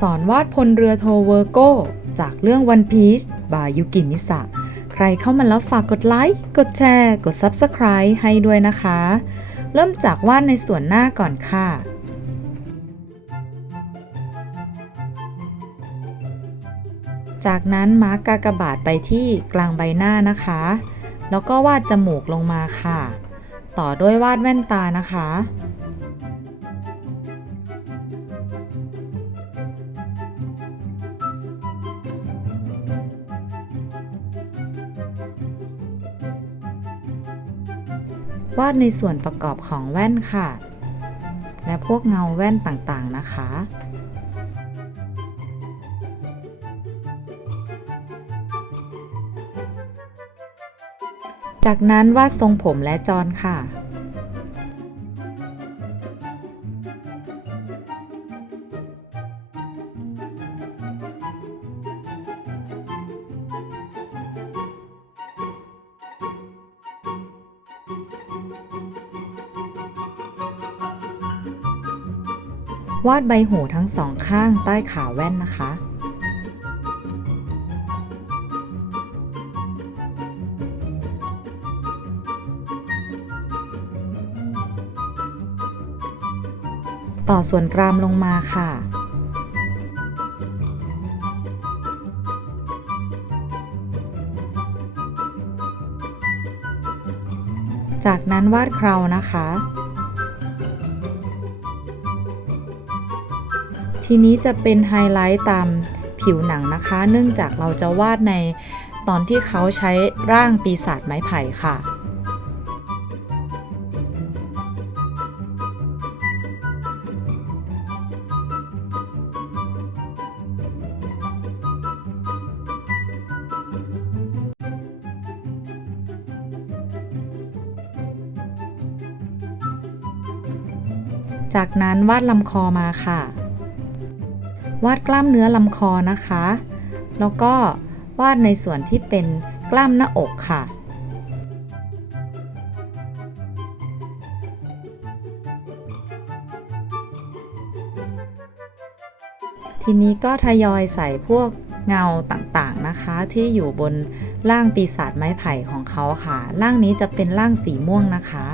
สอนวาดพลเรือโทเวอร์โกจากเรื่อง One Piece บายยุกิมิสะ ใครเข้ามาแล้วฝากกดไลค์ กดแชร์ กด Subscribe ให้ด้วยนะคะ เริ่มจากวาดในส่วนหน้าก่อนค่ะจากนั้นมาร์กกากบาทไปที่กลางใบหน้านะคะ แล้วก็วาดจมูกลงมาค่ะ ต่อด้วยวาดแว่นตานะคะ วาดในส่วนประกอบของแว่นค่ะ และพวกเงาแว่นต่างๆนะคะ จากนั้นวาดทรงผมและจอนค่ะ วาดใบหูทั้งสองข้างใต้ขาแว่นนะคะ ต่อส่วนกรามลงมาค่ะจากนั้นวาดเครานะคะ ทีนี้จะเป็นไฮไลท์ตามผิวหนังนะคะ เนื่องจากเราจะวาดในตอนที่เขาใช้ร่างปีศาจไม้ไผ่ค่ะจากนั้นวาดลำคอมาค่ะ วาดกล้ามเนื้อลำคอนะคะ แล้วก็วาดในส่วนที่เป็นกล้ามหน้าอกค่ะ ทีนี้ก็ทยอยใส่พวกเงาต่างๆนะคะ ที่อยู่บนร่างปีศาจไม้ไผ่ของเขาค่ะ ร่างนี้จะเป็นร่างสีม่วงนะคะ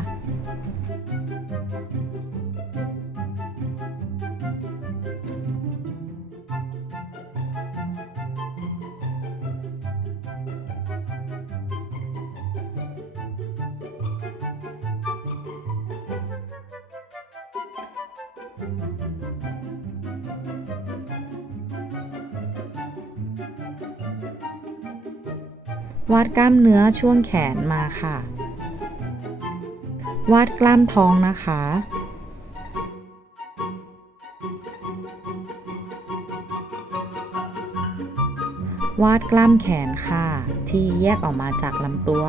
วาดกล้ามเนื้อช่วงแขนมาค่ะ วาดกล้ามท้องนะคะ วาดกล้ามแขนค่ะ ที่แยกออกมาจากลำตัว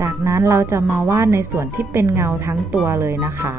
จากนั้นเราจะมาวาดในส่วนที่เป็นเงาทั้งตัวเลยนะคะ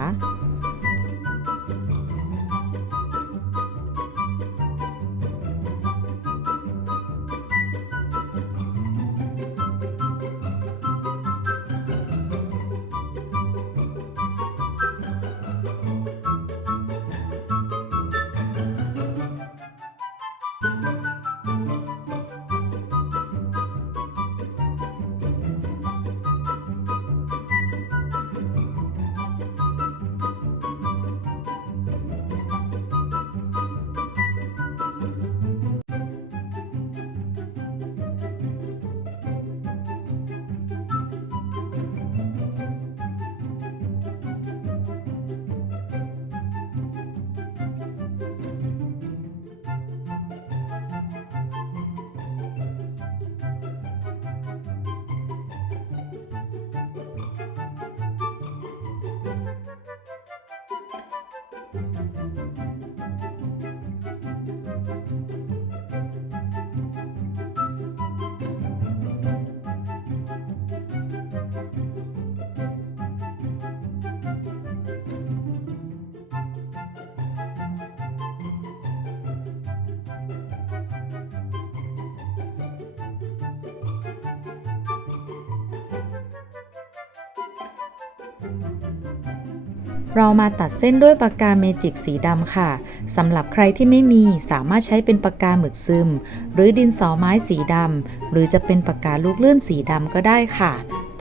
เรามาตัดเส้นด้วยปากกาเมจิกสีดำค่ะสำหรับใครที่ไม่มีสามารถใช้เป็นปากกาหมึกซึม หรือดินสอไม้สีดำหรือจะเป็นปากกาลูกเลื่อนสีดำก็ได้ค่ะ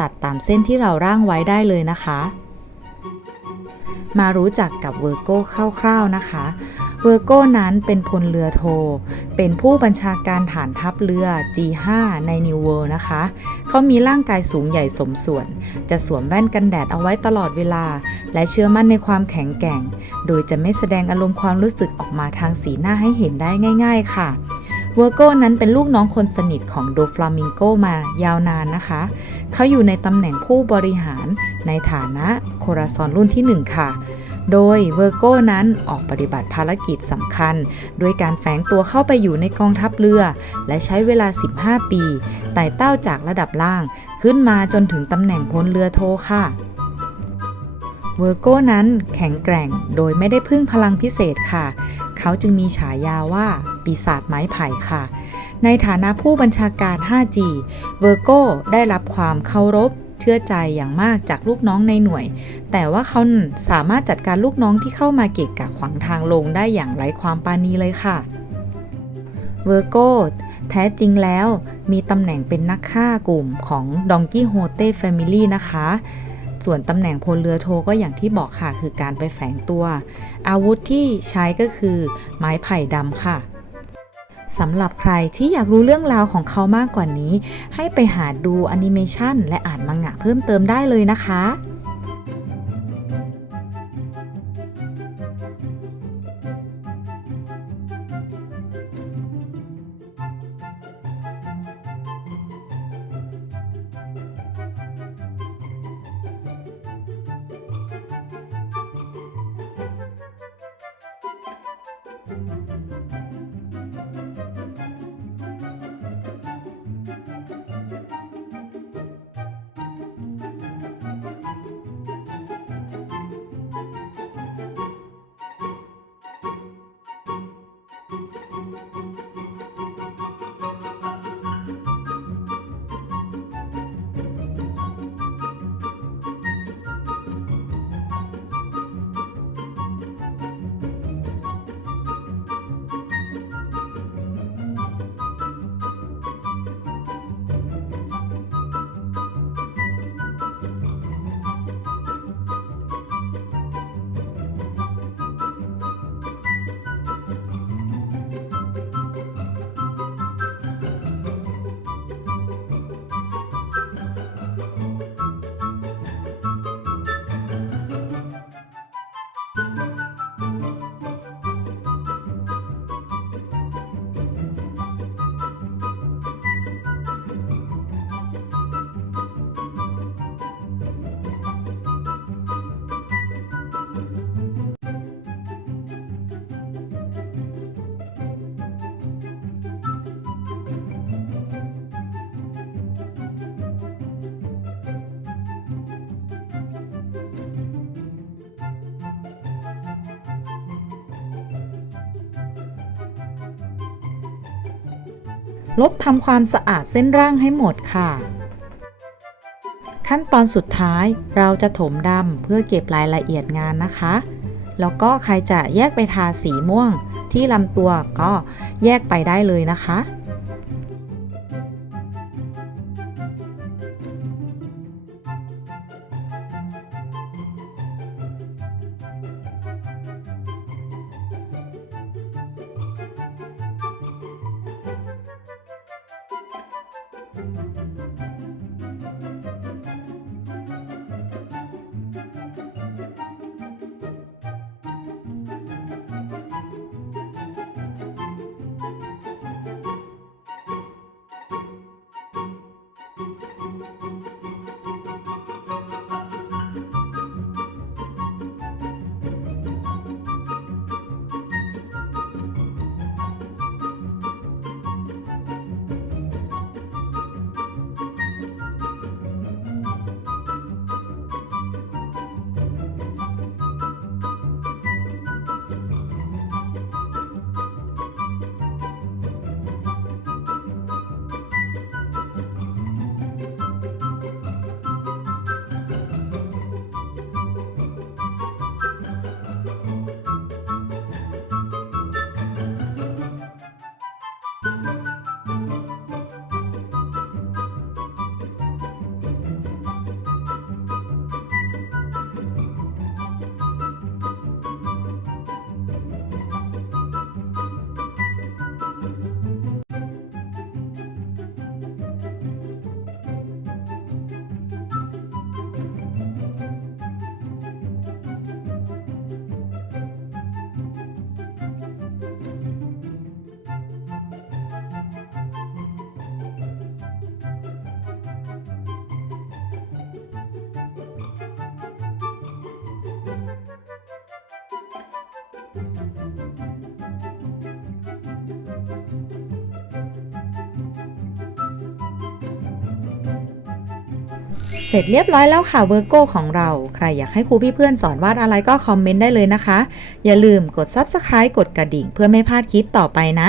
ตัดตามเส้นที่เราร่างไว้ได้เลยนะคะ มารู้จักกับเวอร์โก้คร่าวๆนะคะ เวอร์โก้นั้นเป็นพลเรือโท เป็นผู้บัญชาการฐานทัพเรือ G5 ในนิวเวิลด์นะคะ เขามีร่างกายสูงใหญ่สมส่วน จะสวมแว่นกันแดดเอาไว้ตลอดเวลา และเชื่อมั่นในความแข็งแกร่ง โดยจะไม่แสดงอารมณ์ความรู้สึกออกมาทางสีหน้าให้เห็นได้ง่าย ๆ ค่ะเวอร์โก้นั้นเป็นลูกน้องคนสนิทของโดฟลามิงโกมายาวนานนะคะ เขาอยู่ในตำแหน่งผู้บริหารในฐานะโคราซอนรุ่นที่ 1 ค่ะ โดยเวอร์โก้นั้นออกปฏิบัติภารกิจสำคัญโดยการแฝงตัวเข้าไปอยู่ในกองทัพเรือ และใช้เวลา 15 ปีไต่เต้าจากระดับล่างขึ้นมาจนถึงตำแหน่งพลเรือโทค่ะเวอร์โก้นั้นแข็งแกร่งโดยไม่ได้พึ่งพลังพิเศษค่ะ เขาจึงมีฉายาว่าปีศาจไม้ไผ่ค่ะ ในฐานะผู้บัญชาการ 5G เวอร์โก้ได้รับความเคารพ เชื่อใจอย่างมากจากลูกน้องในหน่วย แต่ว่าเขาสามารถจัดการลูกน้องที่เข้ามาเกะกะขวางทางลงได้อย่างไร้ความปราณีเลยค่ะเวอร์โก้แท้จริงแล้วมีตำแหน่งเป็นนักฆ่ากลุ่มของดองกี้โฮเต้แฟมิลี่นะคะ ส่วนตำแหน่งพลเรือโทก็อย่างที่บอกค่ะ คือการไปแฝงตัว อาวุธที่ใช้ก็คือไม้ไผ่ดำค่ะ สำหรับใครที่อยากรู้เรื่องราวของเขามากกว่านี้ ให้ไปหาดูแอนิเมชันและอ่านมังงะเพิ่มเติมได้เลยนะคะ ลบทำความสะอาดเส้นร่างให้หมดค่ะ ขั้นตอนสุดท้ายเราจะถมดำเพื่อเก็บรายละเอียดงานนะคะ แล้วก็ใครจะแยกไปทาสีม่วงที่ลำตัวก็แยกไปได้เลยนะคะ เสร็จเรียบร้อยแล้วค่ะเวอร์โกของเรา ใครอยากให้ครูพี่เพื่อนสอนวาดอะไรก็คอมเมนต์ได้เลยนะคะ อย่าลืมกด Subscribe กดกระดิ่งเพื่อไม่พลาดคลิปต่อไปนะ